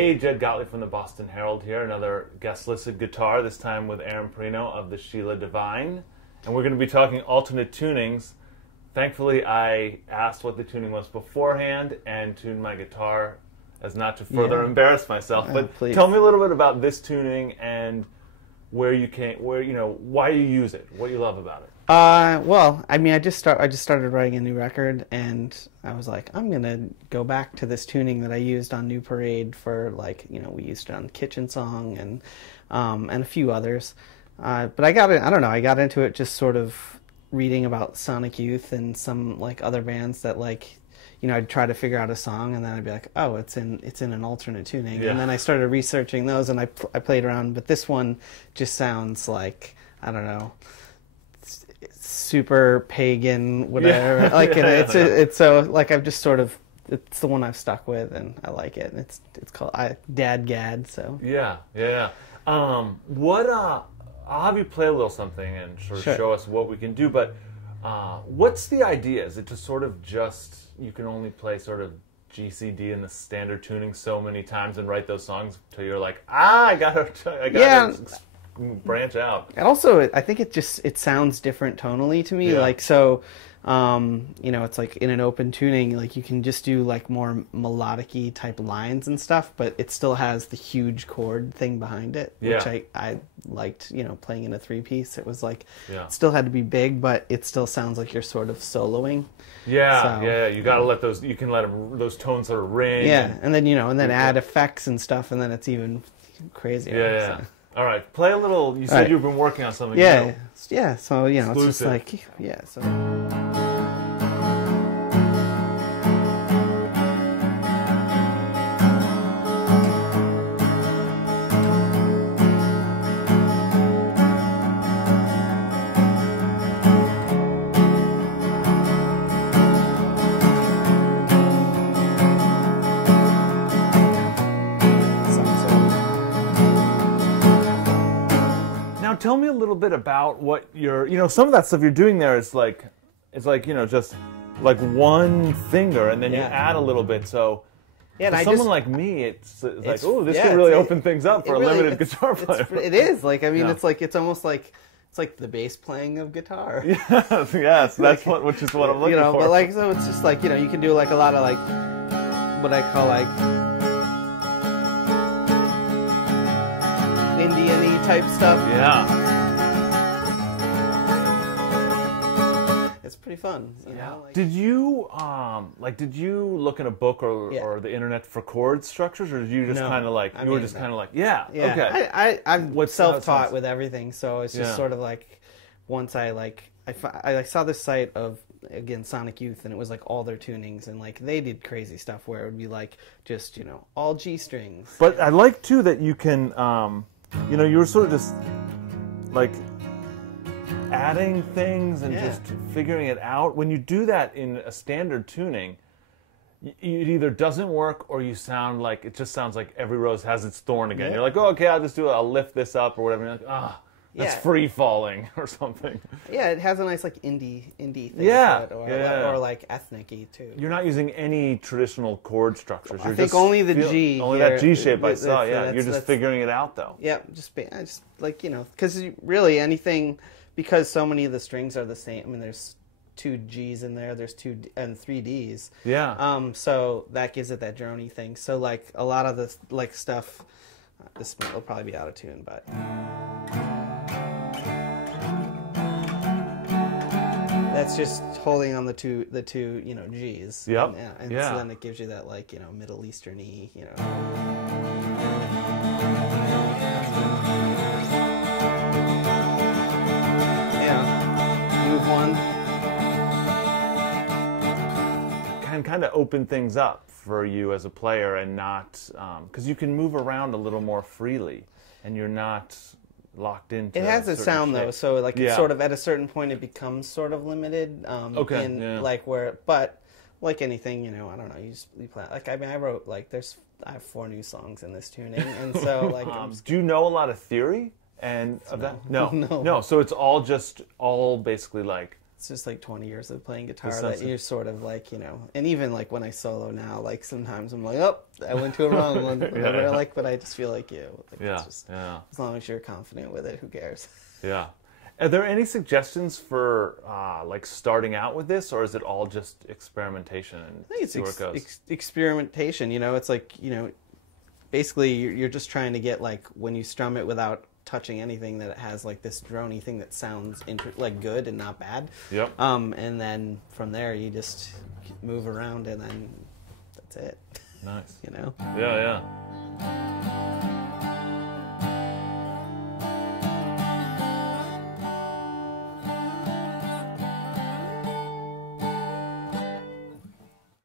Hey, Jed Gottlieb from the Boston Herald here. Another guest-listed guitar, this time with Aaron Perrino of the Sheila Divine. And we're going to be talking alternate tunings. Thankfully, I asked what the tuning was beforehand and tuned my guitar as not to further embarrass myself. But tell me a little bit about this tuning and why you use it, what you love about it. Well, I mean, I just started writing a new record, and I was like, I'm gonna go back to this tuning that I used on New Parade for, like, we used it on Kitchen Song and a few others. But I got into it just sort of reading about Sonic Youth and some like other bands that, like, I'd try to figure out a song, and then I'd be like, oh, it's in an alternate tuning. And then I started researching those, and I played around, but this one just sounds like, I don't know, super pagan, whatever. It's so, like, I've just sort of, it's the one I've stuck with, and I like it. And it's called Dad Gad. So I'll have you play a little something and sort of show us what we can do. But what's the idea? Is it to sort of just, you can only play sort of G, C, D in the standard tuning so many times and write those songs till you're like, I gotta branch out. And also, I think it sounds different tonally to me. Like, so, it's like in an open tuning, like you can just do like more melodic-y type lines and stuff, but it still has the huge chord thing behind it, which I liked, playing in a three-piece. It was like, it still had to be big, but it still sounds like you're sort of soloing. You gotta let those, you can let those tones sort of ring. And then add effects and stuff, and then it's even crazier. So. All right, play a little. You said you've been working on something. So Exclusive. it's just like so. Tell me a little bit about what you're, some of that stuff you're doing there is like, just like one finger, and then you add a little bit. So for someone like me, it's like, oh, this can really open things up for a limited guitar player. It is like, I mean, it's almost like, it's like the bass playing of guitar. Yes, that's which is what I'm looking for. But like, so it's just like, you can do like a lot of like, what I call like Indian-y type stuff. It's pretty fun. Like, did you look in a book or the internet for chord structures, or did you just kind of like okay? I'm self-taught with everything, so it's just sort of like, once I saw this site of, again, Sonic Youth, and it was like all their tunings, and like they did crazy stuff where it would be like just all G strings. But I like too that you can you were sort of just like adding things and just figuring it out. When you do that in a standard tuning, it either doesn't work or you sound like, it just sounds like every rose has its thorn again. You're like, oh, okay, I'll lift this up or whatever. And you're like, that's free falling or something. It has a nice like indie thing to it, or like ethnic-y too. You're not using any traditional chord structures. I think only the G. Only that G shape I saw. You're just figuring it out though. Just like because really anything, because so many of the strings are the same. I mean, there's 2 G's in there. There's 2 and 3 D's. So that gives it that droney thing. So like a lot of the like stuff, this will probably be out of tune, but. That's just holding on the two G's. And so then it gives you that like Middle Eastern-y, Move one. Can kind of open things up for you as a player, and not because you can move around a little more freely, and you're not locked into. It has a sound though, so like it's sort of at a certain point it becomes sort of limited. Like where, but like anything, I don't know. You play. Like I mean, I have 4 new songs in this tuning, and so like. Do you know a lot of theory of that? No. So it's all basically like it's just like 20 years of playing guitar Just that sense it. you're sort of like, you know, and even like when I solo now, like sometimes I'm like, oh, I went to a wrong one, whatever. Yeah. Like, but I just feel like like, Yeah, it's just, yeah, as long as you're confident with it, who cares? yeah. Are there any suggestions for like starting out with this, or is it all just experimentation and I think it's see where it goes? experimentation. You know, it's like, you know, basically you're just trying to get like when you strum it without touching anything, that it has like this droney thing that sounds like good and not bad. Yep. And then from there you just move around and then that's it. Nice. You know. Yeah, yeah.